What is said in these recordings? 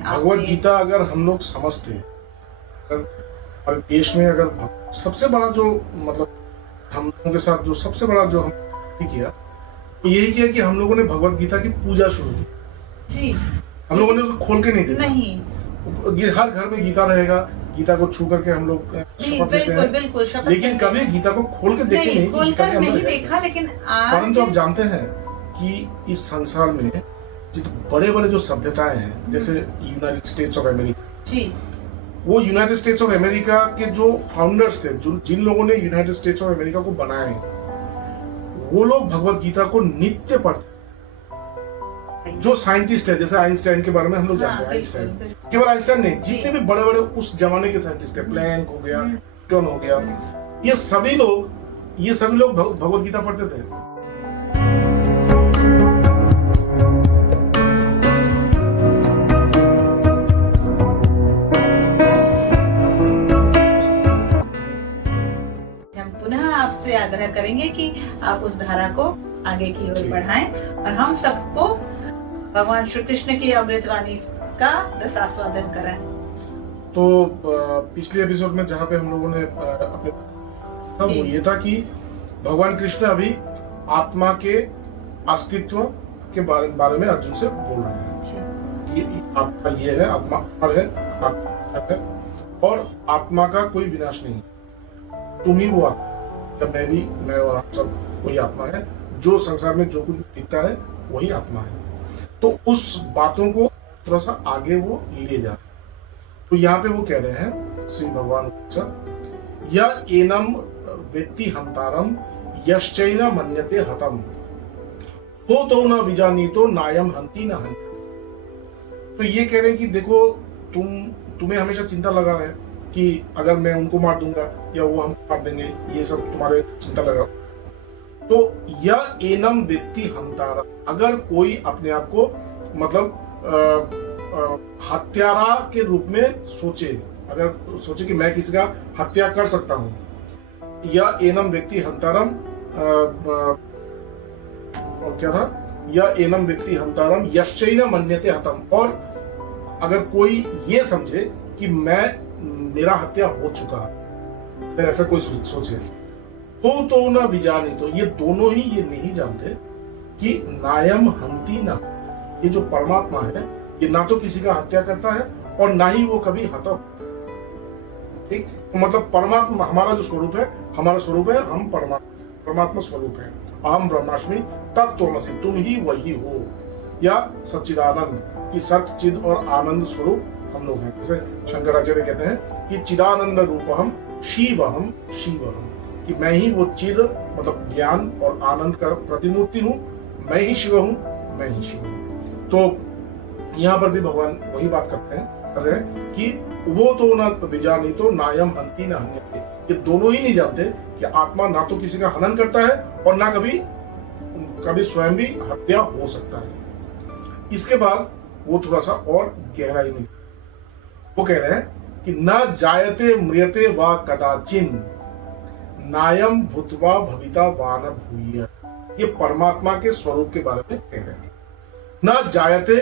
भगवत गीता अगर हम लोग समझते, अगर हमारे देश में अगर सबसे बड़ा जो मतलब हम लोगों के साथ जो सबसे बड़ा जो हम किया तो यही किया कि हम लोगों ने भगवत गीता की पूजा शुरू की जी। हम लोगों ने उसको खोल के नहीं देखा। नहीं, हर घर में गीता रहेगा, गीता को छू करके हम लोग शपथ लेते हैं, बिल्कुल शपथ लेकिन लेते कभी हैं। गीता को खोल के देखे नहीं, खोलकर नहीं देखा, लेकिन आज परंतु आप जानते हैं कि इस संसार में जितने बड़े बड़े जो सभ्यताएं हैं, जैसे यूनाइटेड स्टेट्स ऑफ अमेरिका जी, वो यूनाइटेड स्टेट्स ऑफ अमेरिका के जो फाउंडर्स थे, जिन लोगों ने यूनाइटेड स्टेट्स ऑफ अमेरिका को बनाया है, वो लोग भगवत गीता को नित्य पढ़ते। जो साइंटिस्ट है, जैसे आइंस्टाइन के बारे में हम लोग जानते हैं, आइंस्टाइन केवल आइंस्टाइन नहीं, जितने भी बड़े बड़े उस जमाने के साइंटिस्ट थे, प्लैंक हो गया, न्यूटन हो गया, ये सभी लोग भगवत गीता पढ़ते थे। आपसे आग्रह करेंगे कि आप उस धारा को आगे की ओर बढ़ाएं और हम सबको भगवान श्री कृष्ण की अमृतवाणी का रसास्वादन कराएं। तो पिछले एपिसोड में जहाँ पे हम लोगों ने अपने वो ये था कि भगवान कृष्ण अभी आत्मा के अस्तित्व के बारे में अर्जुन से बोल रहे हैं। ये आत्मा ये है, आत्मा अमर है, आत्मा है और आत्मा का कोई विनाश नहीं। तुम ही वो आत्मा, मैं और आप सब वही आत्मा है। जो संसार में जो कुछ दिखता है वही आत्मा है। तो उस बातों को थोड़ा सा आगे वो ले जा। तो यहाँ पे वो कह रहे हैं श्री भगवान या एनम वेत्ति हंतारम यश्चैन मन्यते हतम हो तो न विजानीतो नायम हंति न हंति। तो ये कह रहे हैं कि देखो तुम्हें हमेशा चिंता लगा है कि अगर मैं उनको मार दूंगा या वो हम मार देंगे, ये सब तुम्हारे चिंता लगा। तो यह एनम वेत्ति हंतारम, अगर कोई अपने आप को मतलब हत्यारा के रूप में सोचे, अगर सोचे कि मैं किसी का हत्या कर सकता हूं, या एनम व्यक्ति हंतारम और क्या था, या एनम व्यक्ति हंतारम यश्चैन मन्यते हतम, और अगर कोई ये समझे कि मेरा हत्या हो चुका है, फिर ऐसा कोई सोचे तो न विजानी, तो ये दोनों ही ये नहीं जानते कि नायम हंति ना, ये जो परमात्मा है ये ना तो किसी का हत्या करता है और ना ही वो कभी हतम। ठीक, मतलब परमात्मा हमारा जो स्वरूप है, हमारा स्वरूप है, हम परमात्मा स्वरूप है। अहम ब्रह्मास्मि तत्त्वमसि, तुम ही वही हो, या सच्चिदानंद की सत्य चिद और आनंद स्वरूप हम लोग हैं। जैसे शंकराचार्य कहते हैं कि चिदानंद रूपहम शिवहम शिवहम, कि मैं ही वो चिद मतलब ज्ञान और आनंद का प्रतिमूर्ति हूँ, मैं ही शिव हूँ, मैं ही शिव हूँ। तो यहाँ पर भी भगवान वही बात कर रहे हैं कि वो तो न विजानी तो नायम हंति न हन्यते, ये दोनों ही नहीं जानते कि आत्मा ना तो किसी का हनन करता है और ना कभी स्वयं भी हत्या हो सकता है। इसके बाद वो थोड़ा सा और गहराई में वो कह रहे हैं कि न जायते म्रियते वा कदाचिन नायम भूतवा भविता वान भूय, ये परमात्मा के स्वरूप के बारे में कह रहे हैं। न जायते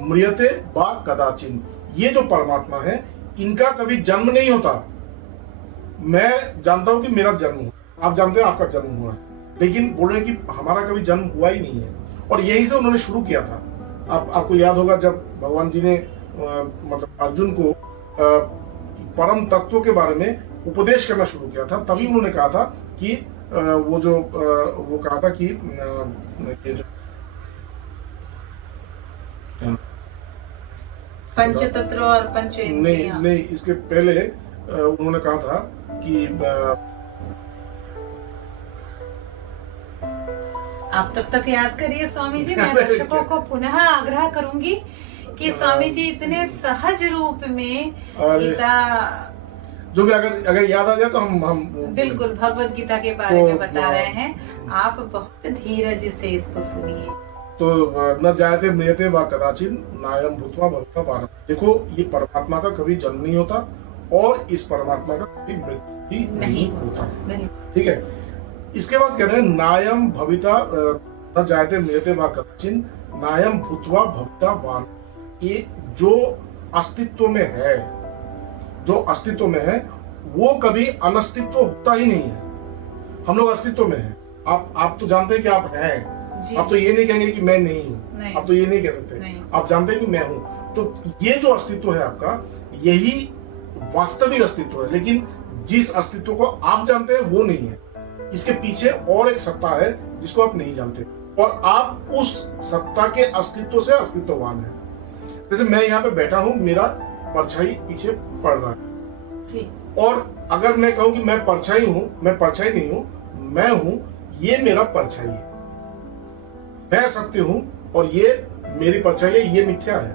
म्रियते वा कदाचिन, ये जो परमात्मा है इनका कभी जन्म नहीं होता। मैं जानता हूं कि मेरा जन्म हुआ, आप जानते हैं आपका जन्म हुआ है, लेकिन बोल रहे हैं कि हमारा कभी जन्म हुआ ही नहीं है। और यही से उन्होंने शुरू किया था। आपको याद होगा जब भगवान जी ने मतलब अर्जुन को परम तत्व के बारे में उपदेश करना शुरू किया था, तभी उन्होंने कहा था कि वो कहा था कि पंचतत्व और पंच नहीं, इसके पहले उन्होंने कहा था कि आप तब तक याद करिए स्वामी जी। मैं दर्शकों को पुनः आग्रह करूंगी कि स्वामी जी इतने सहज रूप में गीता, जो भी अगर याद आ जाए तो हम बिल्कुल भगवत गीता के बारे में बता रहे हैं। आप बहुत धीरज से इसको सुनिए। तो न जायते म्रियते वा कदाचिन नायम भूत्वा भविता वान, देखो ये परमात्मा का कभी जन्म नहीं होता और इस परमात्मा का कभी मृत्यु नहीं होता। ठीक है, इसके बाद कह रहे हैं नायम भविता न जायते म्रियते वा कदाचिन नायम भूत्वा भविता वान, ये जो अस्तित्व में है, जो अस्तित्व में है वो कभी अनस्तित्व होता ही नहीं है। हम लोग अस्तित्व में हैं। आप तो जानते हैं कि आप हैं। जी। आप तो ये नहीं कहेंगे कि मैं नहीं हूँ। नहीं। आप तो ये नहीं कह सकते। नहीं। आप जानते हैं कि मैं हूँ। तो ये जो अस्तित्व है आपका, यही वास्तविक अस्तित्व है। लेकिन जिस अस्तित्व को आप जानते हैं वो नहीं है। इसके पीछे और एक सत्ता है जिसको आप नहीं जानते, और आप उस सत्ता के अस्तित्व से अस्तित्ववान हैं। जैसे मैं यहाँ पे बैठा हूँ, मेरा परछाई पीछे पड़ रहा है जी। और अगर मैं कहूँ कि मैं परछाई हूँ, मैं परछाई नहीं हूँ, मैं हूँ, ये मेरा परछाई है। मैं सत्य हूँ और ये मेरी परछाई है, ये मिथ्या है,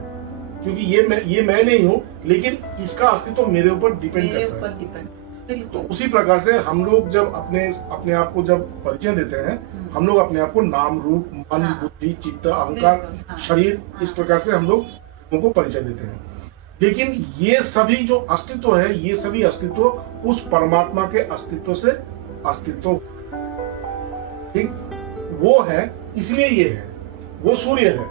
क्योंकि ये मैं नहीं हूँ, लेकिन इसका अस्तित्व मेरे ऊपर डिपेंड करता है। तो उसी प्रकार से हम लोग जब अपने आप को जब परिचय देते हैं, हम लोग अपने आप को नाम, रूप, मन, बुद्धि, चित्त, अहंकार, शरीर, इस प्रकार से हम लोग उनको परिचय देते हैं। लेकिन ये सभी जो अस्तित्व है, ये सभी अस्तित्व उस परमात्मा के अस्तित्व से अस्तित्व, ठीक, वो है, इसलिए ये है। वो सूर्य है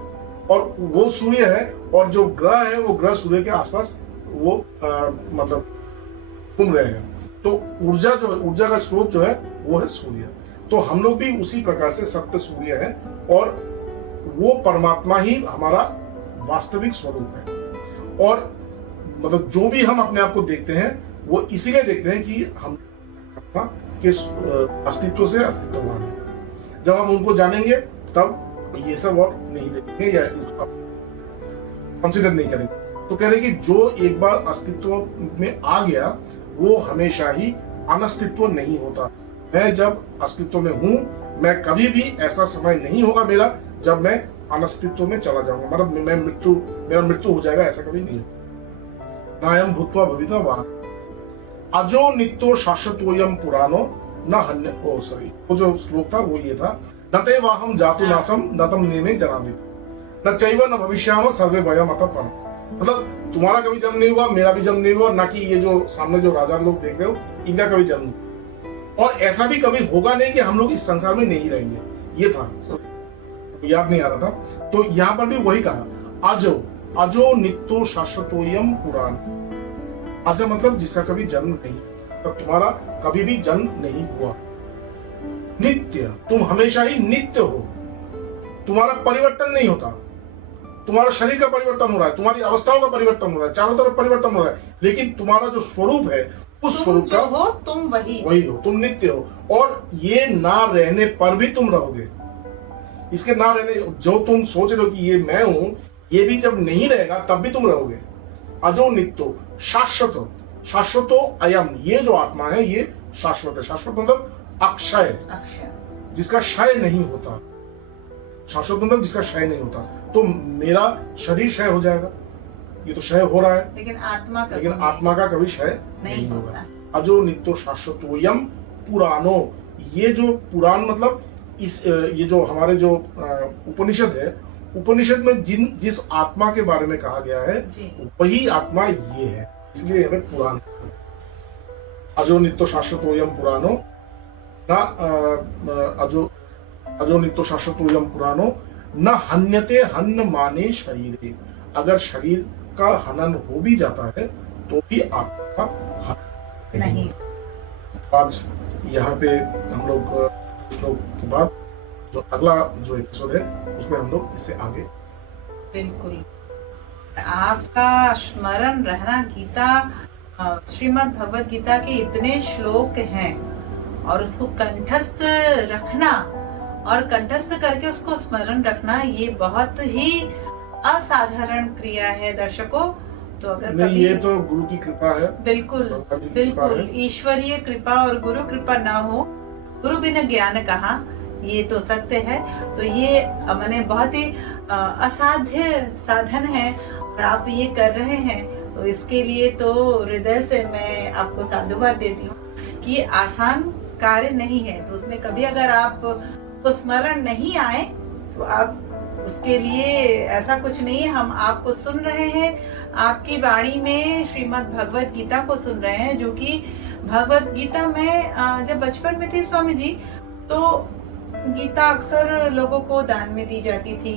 और वो सूर्य है, और जो ग्रह है वो ग्रह सूर्य के आसपास वो मतलब घूम रहे हैं। तो ऊर्जा का स्रोत जो है वो है सूर्य। तो हम लोग भी उसी प्रकार से सत्य सूर्य है, और वो परमात्मा ही हमारा वास्तविक स्वरूप है। और मतलब जो भी हम अपने आप को देखते हैं, वो इसीलिए देखते हैं कि हम के अस्तित्व से अस्तित्ववान हैं। जब हम उनको जानेंगे तब ये सब और नहीं देखेंगे या कंसिडर नहीं करेंगे। तो कह रहे कि जो एक बार अस्तित्व में आ गया, वो हमेशा ही अनस्तित्व नहीं होता। मैं जब अस्तित्व में हूं, मैं कभी भी ऐसा समय नहीं होगा मेरा जब मैं अनस्तित्व में चला जाऊंगा, मतलब मेरा मृत्यु हो जाएगा, ऐसा कभी नहीं। नायम भूत्वा भविता वा अजो नित्यो शाश्वतोयम पुरानो न हन्य, वो जो श्लोक था वो ये था, न ते वाहम जातु नासम न तम नेमे जनादि न चैव न भविष्याम सर्वे भयम अतः परम। मतलब तुम्हारा कभी जन्म नहीं हुआ, मेरा भी जन्म नहीं हुआ, ना कि ये जो सामने जो राजा लोग देख रहे हो इनका कभी जन्म, और ऐसा भी कभी होगा नहीं कि हम लोग इस संसार में नहीं रहेंगे। ये था, याद नहीं आ रहा था। तो यहाँ पर भी वही कहा, अजो नित्यो शाश्वतोयम पुराण। अज मतलब जिसका कभी जन्म नहीं, तब तुम्हारा कभी भी जन्म नहीं हुआ। नित्य, तुम हमेशा ही नित्य हो, तुम्हारा परिवर्तन नहीं होता। तुम्हारा शरीर का परिवर्तन हो रहा है, तुम्हारी अवस्थाओं का परिवर्तन हो रहा है, चारों तरफ परिवर्तन हो रहा है, लेकिन तुम्हारा जो स्वरूप है उस स्वरूप का हो, तुम वही हो, तुम नित्य हो। और ये ना रहने पर भी तुम रहोगे। इसके ना रहने, जो तुम सोच रहे हो कि ये मैं हूं, ये भी जब नहीं रहेगा तब भी तुम रहोगे। अजो नित्यो शाश्वतो अयम, ये जो आत्मा है ये शाश्वत है। शाश्वत मतलब अक्षय, जिसका क्षय नहीं होता। शाश्वत मतलब जिसका क्षय नहीं होता। तो मेरा शरीर क्षय हो जाएगा, ये तो क्षय हो रहा है, लेकिन आत्मा का कभी क्षय नहीं होगा। अजो नित्यो शाश्वतोयम पुरानो, ये जो पुराण मतलब ये जो हमारे जो उपनिषद है, उपनिषद में जिस आत्मा के बारे में कहा गया है वही आत्मा ये है, इसलिए हमें पुराण। अजो नित्यो शाश्वतोयम पुरानो ना अजो नित्यो शाश्वतोयम पुरानो न हन्यते हन्न माने शरीरे। अगर शरीर का हनन हो भी जाता है तो भी आपका हनन नहीं। आज यहाँ पे हम लोग श्लोक के बाद जो अगला जो एपिसोड है उसमें हम लोग इससे आगे। बिल्कुल, आपका स्मरण रहना, गीता, श्रीमद् भगवत गीता के इतने श्लोक हैं और उसको कंठस्थ रखना और कंठस्थ करके उसको स्मरण रखना, ये बहुत ही असाधारण क्रिया है दर्शकों। तो अगर नहीं, ये तो गुरु की कृपा है। बिल्कुल ईश्वरीय कृपा और गुरु कृपा ना हो, गुरु बिना ज्ञान कहाँ, ये तो सत्य है। तो ये मैंने बहुत ही असाध्य साधन है और आप ये कर रहे हैं, तो इसके लिए तो हृदय से मैं आपको साधुवाद देती हूँ कि ये आसान कार्य नहीं है। तो उसमें कभी अगर आप को स्मरण नहीं आए तो आप उसके लिए ऐसा कुछ नहीं है। हम आपको सुन रहे हैं, आपकी वाणी में श्रीमद् भगवत गीता को सुन रहे हैं, जो कि भगवत गीता में जब बचपन में थे स्वामी जी, तो गीता अक्सर लोगों को दान में दी जाती थी,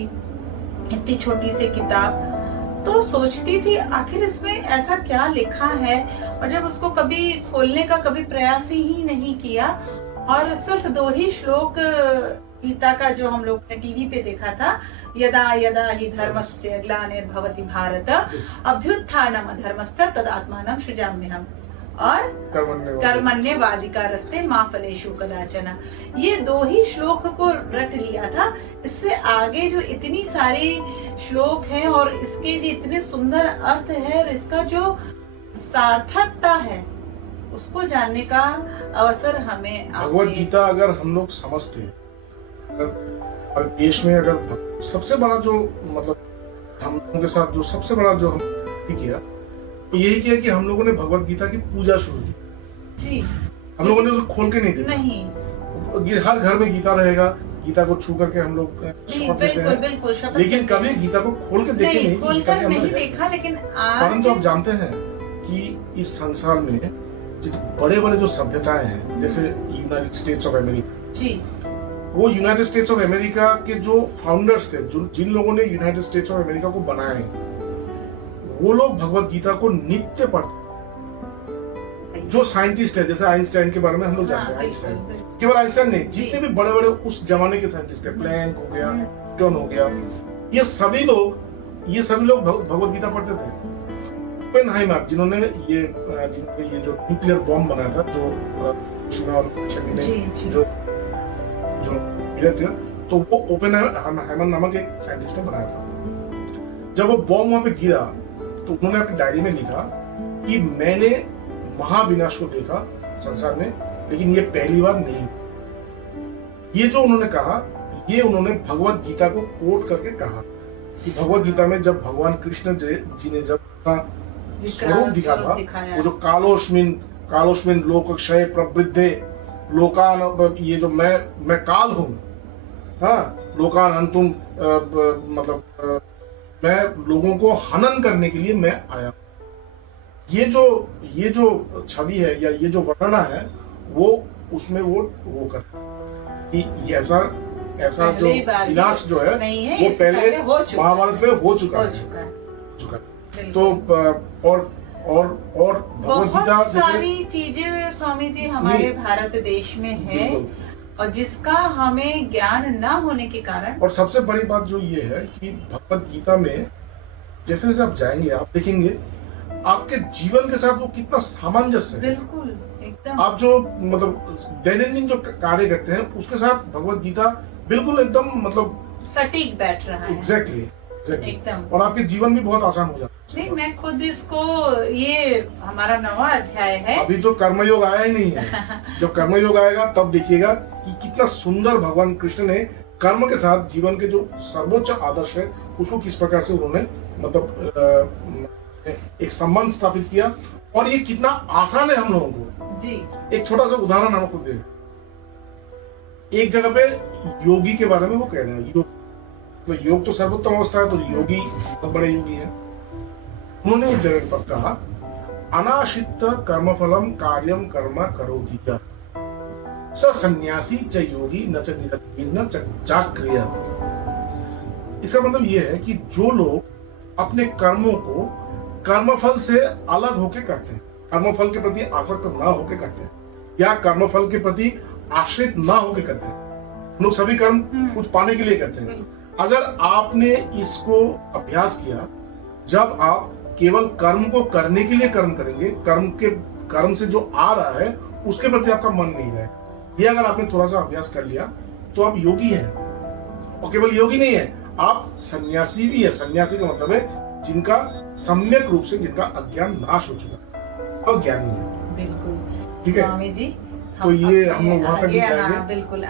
इतनी छोटी सी किताब। तो सोचती थी आखिर इसमें ऐसा क्या लिखा है, और जब उसको कभी खोलने का कभी प्रयास ही नहीं किया, और सिर्फ 2 ही श्लोक गीता का जो हम लोग ने टीवी पे देखा था, यदा यदा हि धर्मस्य ग्लानिर्भवति भारत अभ्युत्थानम अधर्मस्य तदात्मानं सृजाम्यहम्, और कर्मण्येवाधिकारस्ते मा फलेषु कदाचन। ये 2 ही श्लोक को रट लिया था। इससे आगे जो इतनी सारी श्लोक हैं और इसके जो इतने सुंदर अर्थ है और इसका जो सार्थकता है उसको जानने का अवसर हमें भगवत गीता अगर हम लोग समझते, अगर देश में अगर सबसे बड़ा जो मतलब हम लोगों के साथ जो सबसे बड़ा जो हम किया तो यही किया कि हम लोगों ने भगवत गीता की पूजा शुरू की जी। हम लोगों ने उसे खोल के नहीं देखा। नहीं, हर घर में गीता रहेगा, गीता को छू करके हम लोग शपथ लेते हैं, बिल्कुल लेकिन कभी गीता को खोल के देखे नहीं, खोलकर नहीं देखा। लेकिन आज परंतु आप जानते हैं कि इस संसार में जितने बड़े बड़े जो सभ्यताएं हैं, जैसे यूनाइटेड स्टेट्स ऑफ अमेरिका जी, वो यूनाइटेड स्टेट्स ऑफ अमेरिका के जो फाउंडर्स थे, जिन लोगों ने यूनाइटेड स्टेट्स ऑफ अमेरिका को बनाया है, वो लोग भगवत गीता को नित्य पढ़ते। जो साइंटिस्ट है, जैसे आइंस्टाइन के बारे में हम लोग जानते हैं, आइंस्टाइन केवल आइंस्टाइन नहीं, जितने भी बड़े बड़े उस जमाने के साइंटिस्ट थे, प्लैंक हो गया, न्यूटन हो गया, ये सभी लोग भगवत गीता पढ़ते थे। ओपेनहाइमर जिन्होंने ये जो न्यूक्लियर बॉम्ब बनाया था, जो जो गिरे थे, तो वो ओपेनहाइमर नामक एक साइंटिस्ट ने बनाया था। जब वो बॉम्ब वहां पे गिरा तो उन्होंने अपनी डायरी में लिखा कि मैंने महाविनाश को देखा संसार में, लेकिन ये पहली बार नहीं। ये जो उन्होंने कहा, ये उन्होंने भगवत गीता को कोट करके कहा कि भगवत गीता में जब भगवान कृष्ण जी ने जब अपना स्वरूप दिखा था, वो जो कालोस्मिन लोक क्षय प्रवृद्धे लोकान, ये जो मैं काल हूँ, हाँ, लोकान अंतुम, मतलब मैं लोगों को हनन करने के लिए मैं आया। ये जो छवि है या ये जो वर्णना है, वो उसमें वो कर कि ऐसा जो विनाश जो है वो पहले महाभारत में हो चुका है। तो और भगवत गीता सारी चीजें स्वामी जी हमारे भारत देश में है, और जिसका हमें ज्ञान न होने के कारण। और सबसे बड़ी बात जो ये है कि भगवत गीता में जैसे जैसे आप जाएंगे, आप देखेंगे आपके जीवन के साथ वो कितना सामंजस्य है। बिल्कुल, एकदम। आप जो मतलब दैनंदिन जो कार्य करते हैं उसके साथ भगवत गीता बिल्कुल एकदम मतलब सटीक बैठ रहा है। एग्जैक्टली एकदम। और आपके जीवन भी बहुत आसान हो जाता है। नहीं, मैं खुद इसको, ये हमारा 9वां अध्याय है। अभी तो कर्मयोग आया ही नहीं है। जब कर्मयोग आएगा तब देखिएगा कि कितना सुंदर भगवान कृष्ण ने कर्म के साथ जीवन के जो सर्वोच्च आदर्श है उसको किस प्रकार से उन्होंने मतलब एक संबंध स्थापित किया, और ये कितना आसान है हम लोगों को जी। एक छोटा सा उदाहरण आपको दे। एक जगह पे योगी के बारे में वो कह रहे हैं, योग तो सर्वोत्तम अवस्था है, तो योगी बहुत बड़े योगी हैं। उन्होंने एक जगह पर कहा, अनाशित कर्मफलम कार्यम कर्म करोति स सन्यासी च योगी न च निरग्नि न चाक्रिया। इसका मतलब यह है कि जो लोग अपने कर्मों को कर्मफल से अलग होकर करते हैं, कर्मफल के प्रति आसक्त ना होकर करते हैं, या कर्मफल के प्रति आश्रित ना होकर करते हैं, लोग सभी कर्म कुछ पाने के लिए करते हैं। अगर आपने इसको अभ्यास किया, जब आप केवल कर्म को करने के लिए कर्म करेंगे, कर्म से जो आ रहा है उसके प्रति आपका मन नहीं रहे, ये अगर आपने थोड़ा सा अभ्यास कर लिया तो आप योगी हैं। और केवल योगी नहीं है, आप सन्यासी भी है। सन्यासी का मतलब है जिनका सम्यक रूप से जिनका अज्ञान नाश हो चुका और ज्ञानी है। बिल्कुल ठीक है स्वामी जी। तो ये हम लोग वहां तक जाएंगे। हाँ, बिल्कुल।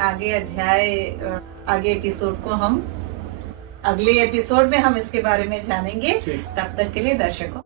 आगे एपिसोड को हम अगले एपिसोड में हम इसके बारे में जानेंगे। तब तक के लिए दर्शकों